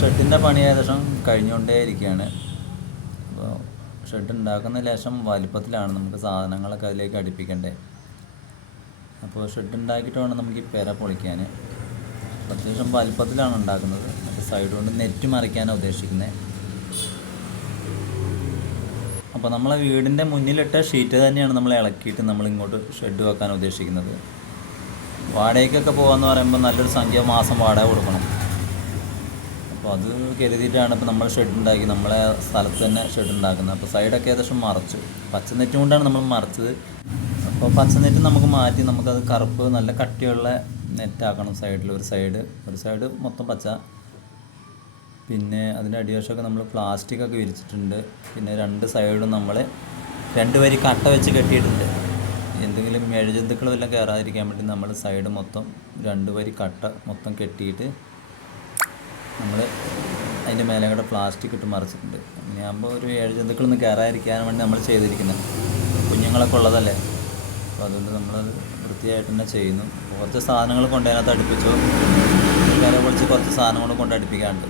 ഷെഡിൻ്റെ പണി ഏകദേശം കഴിഞ്ഞുകൊണ്ടേ ഇരിക്കുകയാണ്. അപ്പോൾ ഷെഡ് ഉണ്ടാക്കുന്ന ലേശം വലിപ്പത്തിലാണ്, നമുക്ക് സാധനങ്ങളൊക്കെ അതിലേക്ക് അടുപ്പിക്കണ്ടേ. അപ്പോൾ ഷെഡ് ഉണ്ടാക്കിയിട്ട് വേണം നമുക്ക് ഈ പെര പൊളിക്കാൻ. അത്യാവശ്യം വലിപ്പത്തിലാണ് ഉണ്ടാക്കുന്നത്. മറ്റേ സൈഡ് കൊണ്ട് നെറ്റ് മറിക്കാനാണ് ഉദ്ദേശിക്കുന്നത്. അപ്പോൾ നമ്മളെ വീടിൻ്റെ മുന്നിലിട്ട ഷീറ്റ് തന്നെയാണ് നമ്മൾ ഇളക്കിയിട്ട് നമ്മളിങ്ങോട്ട് ഷെഡ് വെക്കാൻ ഉദ്ദേശിക്കുന്നത്. വാടകയ്ക്കൊക്കെ പോകാമെന്ന് പറയുമ്പോൾ നല്ലൊരു സംഖ്യ മാസം വാടക കൊടുക്കണം. അപ്പോൾ അത് കരുതിയിട്ടാണ് ഇപ്പോൾ നമ്മൾ ഷെഡ് ഉണ്ടാക്കി, നമ്മളെ സ്ഥലത്ത് തന്നെ ഷെഡ് ഉണ്ടാക്കുന്നത്. അപ്പോൾ സൈഡൊക്കെ ഏകദേശം മറച്ചു, പച്ച നെറ്റ് കൊണ്ടാണ് നമ്മൾ മറച്ചത്. അപ്പോൾ പച്ച നെറ്റ് നമുക്ക് മാറ്റി നമുക്കത് കറുപ്പ് നല്ല കട്ടിയുള്ള നെറ്റാക്കണം. സൈഡിൽ ഒരു സൈഡ് മൊത്തം പച്ച. പിന്നെ അതിൻ്റെ അടിവശമൊക്കെ നമ്മൾ പ്ലാസ്റ്റിക്കൊക്കെ വിരിച്ചിട്ടുണ്ട്. പിന്നെ രണ്ട് സൈഡും നമ്മൾ 2 വരി കട്ട വെച്ച് കെട്ടിയിട്ടുണ്ട്. എന്തെങ്കിലും മെഴുജന്തുക്കൾ വല്ലതും കയറാതിരിക്കാൻ വേണ്ടി നമ്മൾ സൈഡ് മൊത്തം 2 വരി കട്ട മൊത്തം കെട്ടിയിട്ട് നമ്മൾ അതിൻ്റെ മേലെ കൂടെ പ്ലാസ്റ്റിക് ഇട്ട് മറിച്ചിട്ടുണ്ട്. അങ്ങനെയാകുമ്പോൾ ഒരു ജന്തുക്കളൊന്നും കയറാതിരിക്കാൻ വേണ്ടി നമ്മൾ ചെയ്തിരിക്കുന്നത്. കുഞ്ഞുങ്ങളൊക്കെ ഉള്ളതല്ലേ, അപ്പോൾ അതുകൊണ്ട് നമ്മളത് വൃത്തിയായിട്ട് തന്നെ ചെയ്യുന്നു. കുറച്ച് സാധനങ്ങൾ കൊണ്ടതിനകത്ത് അടുപ്പിച്ചു, കര പൊളിച്ച് കുറച്ച് സാധനങ്ങൾ കൊണ്ട് അടുപ്പിക്കാറുണ്ട്.